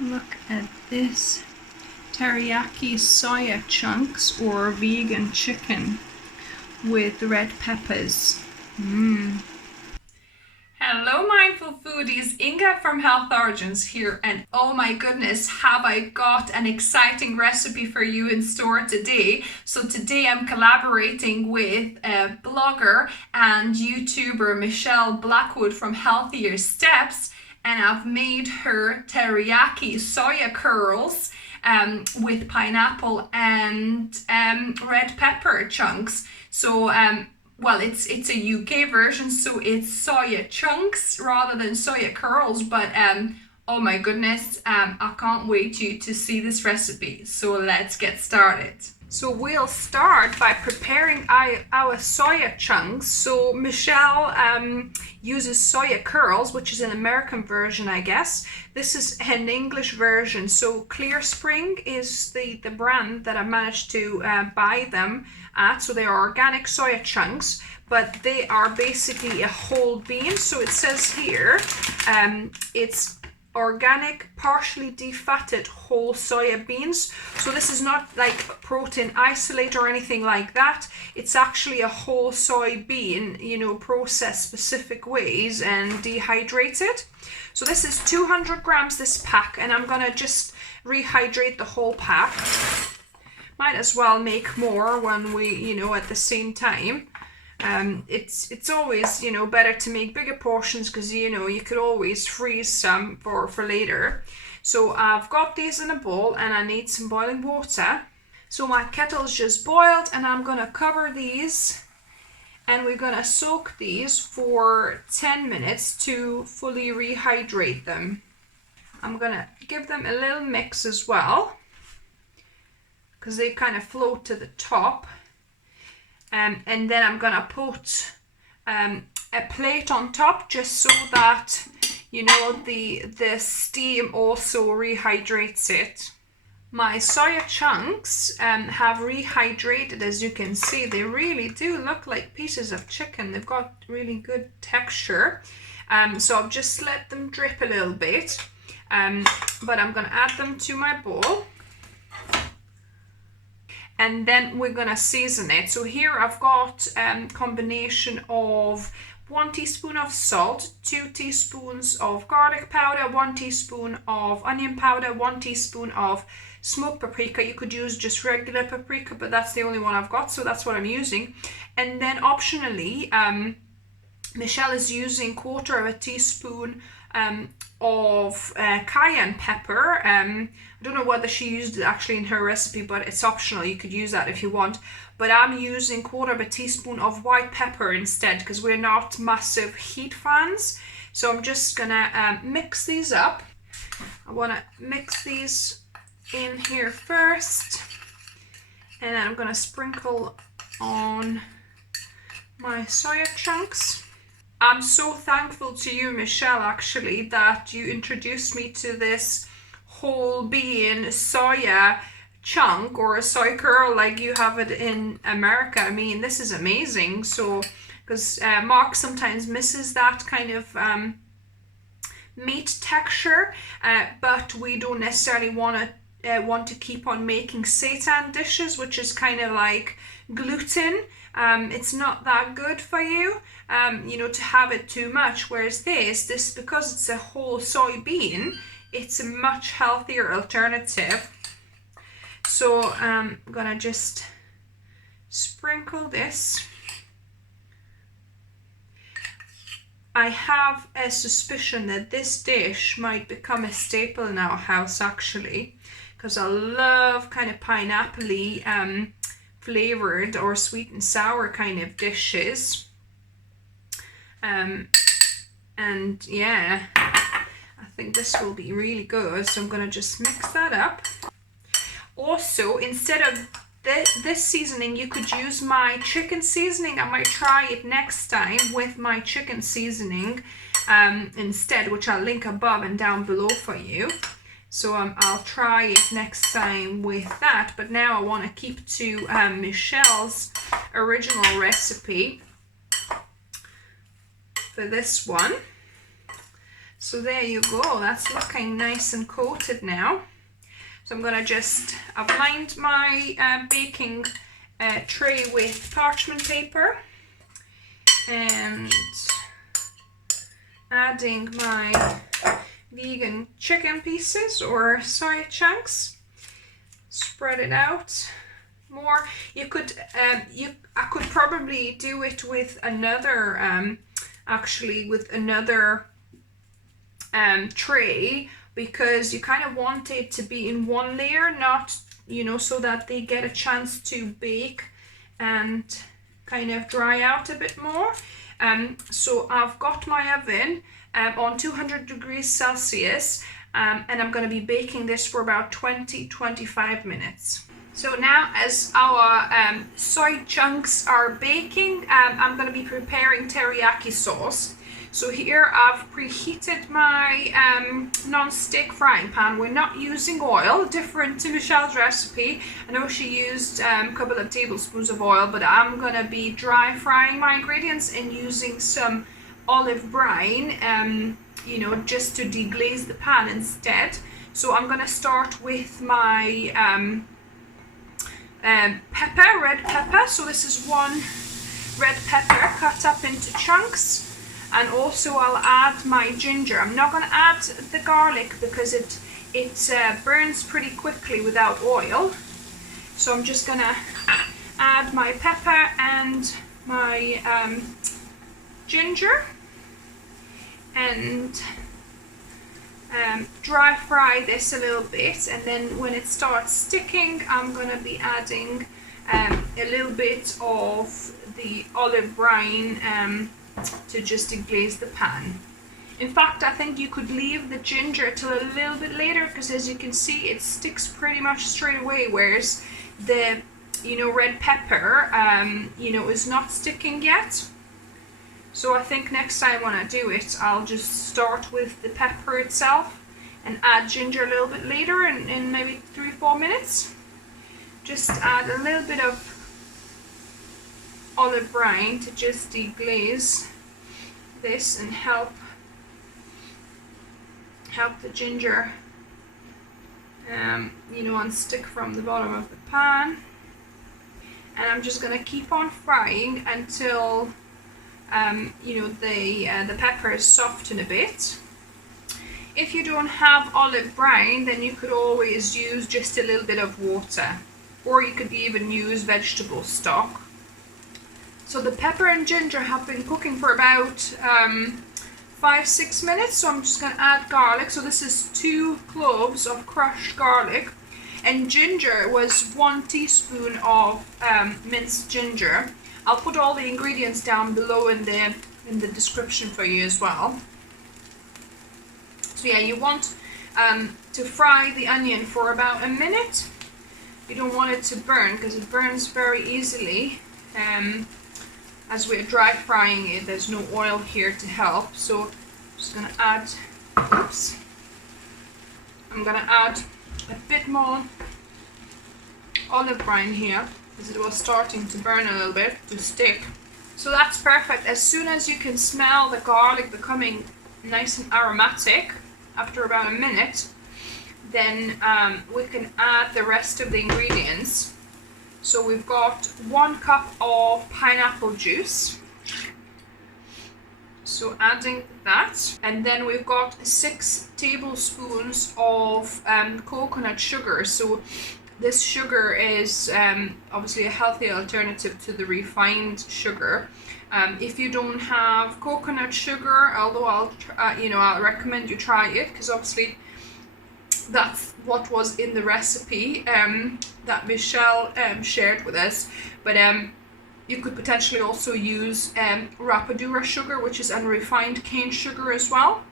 Look at this. Teriyaki Soya Chunks or vegan chicken with red peppers. Hello mindful foodies, Inga from Health Origins here, and oh my goodness, have I got an exciting recipe for you in store today. So today I'm collaborating with a blogger and YouTuber Michelle Blackwood from Healthier Steps, and I've made her teriyaki soya curls with pineapple and red pepper chunks. So well, it's a UK version, so it's soya chunks rather than soya curls, but oh my goodness, I can't wait to see this recipe. So let's get started. So we'll start by preparing our soya chunks. So Michelle uses soya curls, which is an American version, I guess. This is an English version. So Clear Spring is the brand that I managed to buy them at. So they are organic soya chunks, but they are basically a whole bean. So it says here, it's organic, partially defatted whole soya beans. So this is not like protein isolate or anything like that. It's actually a whole soybean, you know, processed specific ways and dehydrated. So this is 200 grams, this pack, and I'm gonna just rehydrate the whole pack. Might as well make more when we, you know, at the same time. It's always, you know, better to make bigger portions because, you know, you could always freeze some for later. So I've got these in a bowl and I need some boiling water. So my kettle's just boiled and I'm gonna cover these and we're gonna soak these for 10 minutes to fully rehydrate them. I'm gonna give them a little mix as well because they kind of float to the top. And then I'm gonna put a plate on top just so that, you know, the steam also rehydrates it. My soya chunks have rehydrated, as you can see. They really do look like pieces of chicken. They've got really good texture. So I've just let them drip a little bit, but I'm gonna add them to my bowl. And then we're gonna season it. So here I've got a combination of 1 teaspoon of salt, 2 teaspoons of garlic powder, 1 teaspoon of onion powder, 1 teaspoon of smoked paprika. You could use just regular paprika, but that's the only one I've got, so that's what I'm using. And then optionally, Michelle is using 1/4 teaspoon of cayenne pepper. I don't know whether she used it actually in her recipe, but it's optional. You could use that if you want. But I'm using 1/4 teaspoon of white pepper instead because we're not massive heat fans. So I'm just gonna mix these up. I wanna mix these in here first. And then I'm gonna sprinkle on my soya chunks. I'm so thankful to you, Michelle, actually, that you introduced me to this whole bean soya chunk or a soy curl like you have it in America. I mean, this is amazing. So, because Mark sometimes misses that kind of meat texture, but we don't necessarily want to keep on making seitan dishes, which is kind of like gluten. It's not that good for you, you know, to have it too much. Whereas this, because it's a whole soybean, it's a much healthier alternative. So I'm gonna just sprinkle this. I have a suspicion that this dish might become a staple in our house actually, because I love kind of pineapple-y flavored or sweet and sour kind of dishes. And yeah, I think this will be really good. So I'm gonna just mix that up. Also, instead of this seasoning, you could use my chicken seasoning. I might try it next time with my chicken seasoning instead, which I'll link above and down below for you. So I'll try it next time with that. But now I want to keep to Michelle's original recipe for this one. So there you go, that's looking nice and coated now. So I'm gonna I've lined my baking tray with parchment paper and adding my vegan chicken pieces or soy chunks. Spread it out more. You could I could probably do it with another tray, because you kind of want it to be in one layer, not, you know, so that they get a chance to bake and kind of dry out a bit more. So I've got my oven on 200 degrees Celsius, and I'm going to be baking this for about 20-25 minutes. So now, as our soy chunks are baking, I'm going to be preparing teriyaki sauce. So here I've preheated my non-stick frying pan. We're not using oil, different to Michelle's recipe. I know she used a couple of tablespoons of oil, but I'm going to be dry frying my ingredients and using some olive brine, you know, just to deglaze the pan instead. So I'm going to start with my red pepper. So this is one red pepper cut up into chunks. And also I'll add my ginger. I'm not going to add the garlic because it burns pretty quickly without oil. So I'm just going to add my pepper and my ginger and dry fry this a little bit. And then when it starts sticking, I'm going to be adding a little bit of the olive brine to just deglaze the pan. In fact, I think you could leave the ginger till a little bit later, because as you can see, it sticks pretty much straight away, whereas the, you know, red pepper, you know, is not sticking yet. So I think next time when I do it, I'll just start with the pepper itself and add ginger a little bit later in maybe 3-4 minutes. Just add a little bit of olive brine to just deglaze this and help the ginger you know, unstick from the bottom of the pan. And I'm just going to keep on frying until you know, the peppers soften a bit. If you don't have olive brine, then you could always use just a little bit of water, or you could even use vegetable stock. So the pepper and ginger have been cooking for about 5-6 minutes. So I'm just going to add garlic. So this is 2 cloves of crushed garlic, and ginger was 1 teaspoon of minced ginger. I'll put all the ingredients down below in the description for you as well. So yeah, you want to fry the onion for about a minute. You don't want it to burn, because it burns very easily. As we're dry frying it, there's no oil here to help. So I'm just going to add, I'm going to add a bit more olive brine here, because it was starting to burn a little bit, to stick. So that's perfect. As soon as you can smell the garlic becoming nice and aromatic after about a minute, then we can add the rest of the ingredients. So we've got 1 cup of pineapple juice. So adding that. And then we've got 6 tablespoons of coconut sugar. So this sugar is obviously a healthy alternative to the refined sugar. If you don't have coconut sugar, although I'll recommend you try it, because obviously that's what was in the recipe that Michelle shared with us. But you could potentially also use rapadura sugar, which is unrefined cane sugar as well.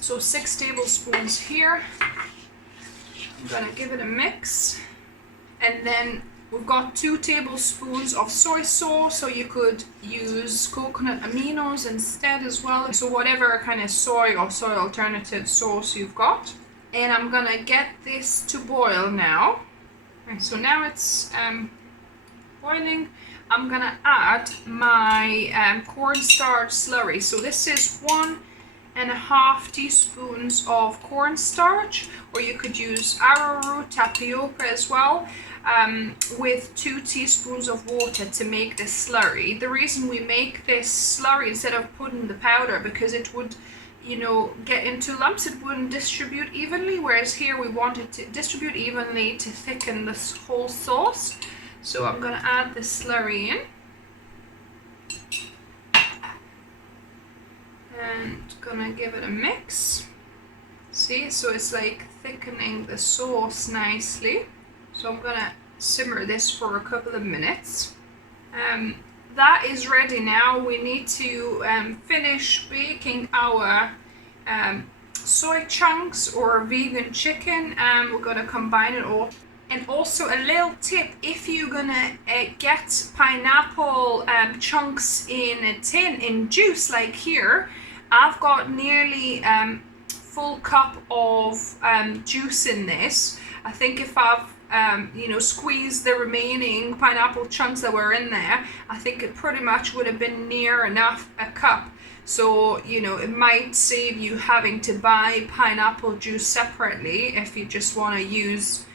So 6 tablespoons here. I'm gonna give it a mix. And then we've got 2 tablespoons of soy sauce, so you could use coconut aminos instead as well. So whatever kind of soy or soy alternative sauce you've got. And I'm gonna get this to boil now. Okay, so now it's boiling. I'm gonna add my cornstarch slurry. So this is 1 1.5 teaspoons of cornstarch, or you could use arrowroot, tapioca as well, with 2 teaspoons of water to make this slurry. The reason we make this slurry instead of putting the powder, because it would, you know, get into lumps, it wouldn't distribute evenly, whereas here we want it to distribute evenly to thicken this whole sauce. So I'm gonna add the slurry in. And gonna give it a mix. See, so it's like thickening the sauce nicely. So I'm gonna simmer this for a couple of minutes. That is ready now. We need to finish baking our soy chunks or vegan chicken, and we're gonna combine it all. And also a little tip, if you're gonna get pineapple chunks in a tin, in juice like here, I've got nearly full cup of juice in this. I think if I've you know, squeezed the remaining pineapple chunks that were in there, I think it pretty much would have been near enough a cup. So, you know, it might save you having to buy pineapple juice separately if you just want to use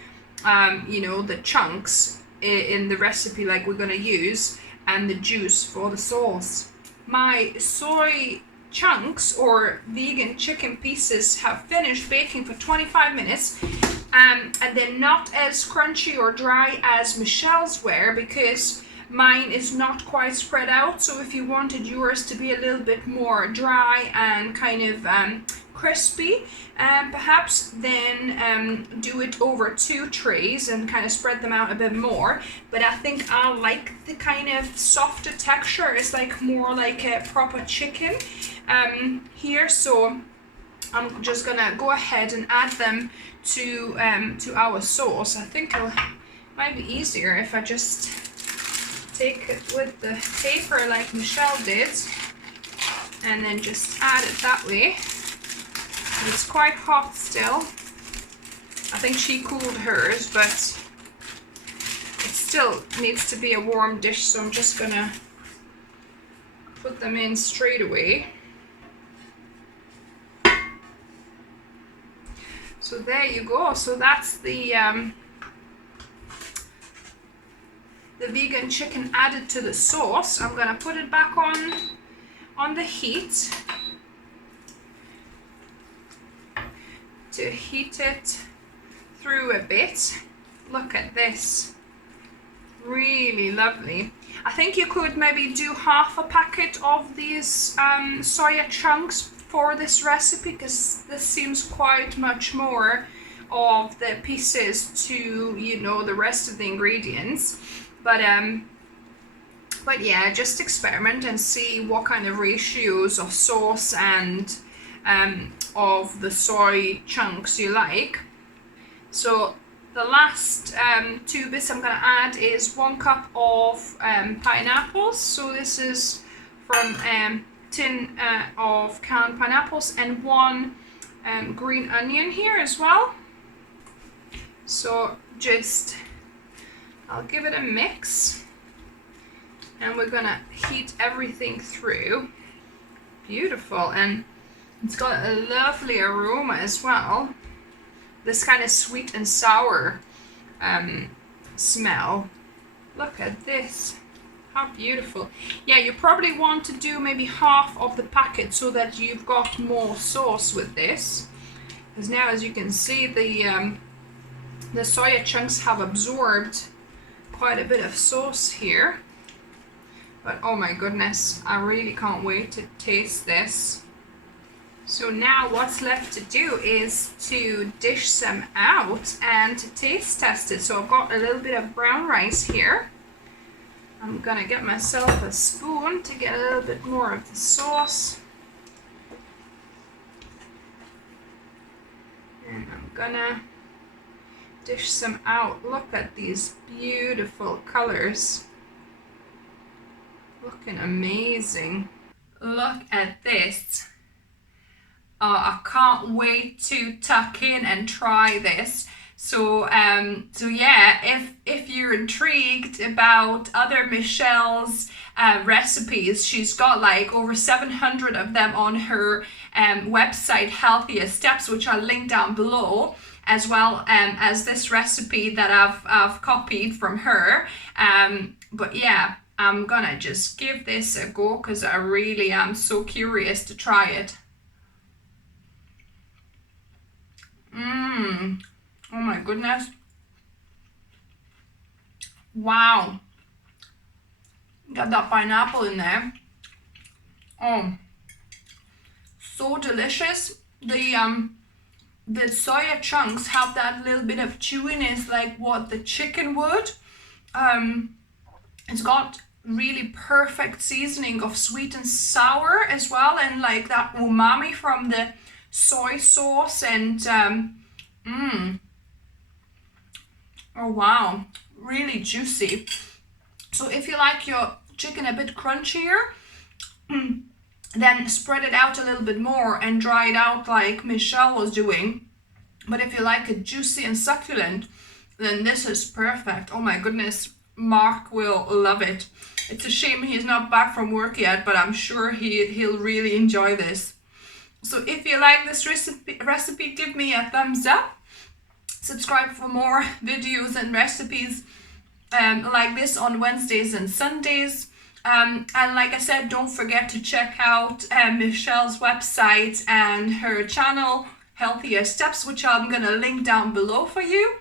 you know, the chunks in the recipe like we're gonna use, and the juice for the sauce. My soy chunks or vegan chicken pieces have finished baking for 25 minutes, and they're not as crunchy or dry as Michelle's were, because mine is not quite spread out. So if you wanted yours to be a little bit more dry and kind of crispy, perhaps then do it over 2 trays and kind of spread them out a bit more. But I think I like the kind of softer texture. It's like more like a proper chicken here. So I'm just gonna go ahead and add them to our sauce. I think it might be easier if I just take it with the paper like Michelle did, and then just add it that way. It's quite hot still. I think she cooled hers, but it still needs to be a warm dish, so I'm just gonna put them in straight away. So there you go. So that's the vegan chicken added to the sauce. I'm gonna put it back on the heat to heat it through a bit. Look at this, really lovely. I think you could maybe do half a packet of these soya chunks for this recipe, because this seems quite much more of the pieces to, you know, the rest of the ingredients. But yeah, just experiment and see what kind of ratios of sauce and of the soy chunks you like. So the last 2 bits I'm going to add is 1 cup of pineapples. So this is from tin of canned pineapples, and 1 green onion here as well. So just I'll give it a mix, and we're gonna heat everything through. Beautiful, and it's got a lovely aroma as well. This kind of sweet and sour smell. Look at this, how beautiful. Yeah, you probably want to do maybe half of the packet so that you've got more sauce with this, because now, as you can see, the soya chunks have absorbed quite a bit of sauce here. But oh my goodness, I really can't wait to taste this. So now what's left to do is to dish some out and to taste test it. So I've got a little bit of brown rice here. I'm gonna get myself a spoon to get a little bit more of the sauce. And I'm gonna dish some out. Look at these beautiful colors. Looking amazing. Look at this. Oh, I can't wait to tuck in and try this. So yeah, if you're intrigued about other Michelle's recipes, she's got like over 700 of them on her website, Healthiest Steps, which I'll link down below, as well as this recipe that I've copied from her. But yeah, I'm gonna just give this a go because I really am so curious to try it. Oh my goodness. Wow. Got that pineapple in there. Oh, so delicious. The soya chunks have that little bit of chewiness like what the chicken would. It's got really perfect seasoning of sweet and sour as well, and like that umami from the soy sauce, and oh wow, really juicy. So if you like your chicken a bit crunchier, then spread it out a little bit more and dry it out like Michelle was doing. But if you like it juicy and succulent, then this is perfect. Oh my goodness, Mark will love it. It's a shame he's not back from work yet, but I'm sure he'll really enjoy this. So if you like this recipe, give me a thumbs up. Subscribe for more videos and recipes like this on Wednesdays and Sundays. And like I said, don't forget to check out Michelle's website and her channel, Healthiest Steps, which I'm going to link down below for you.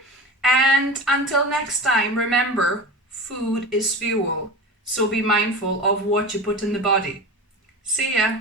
And until next time, remember, food is fuel. So be mindful of what you put in the body. See ya.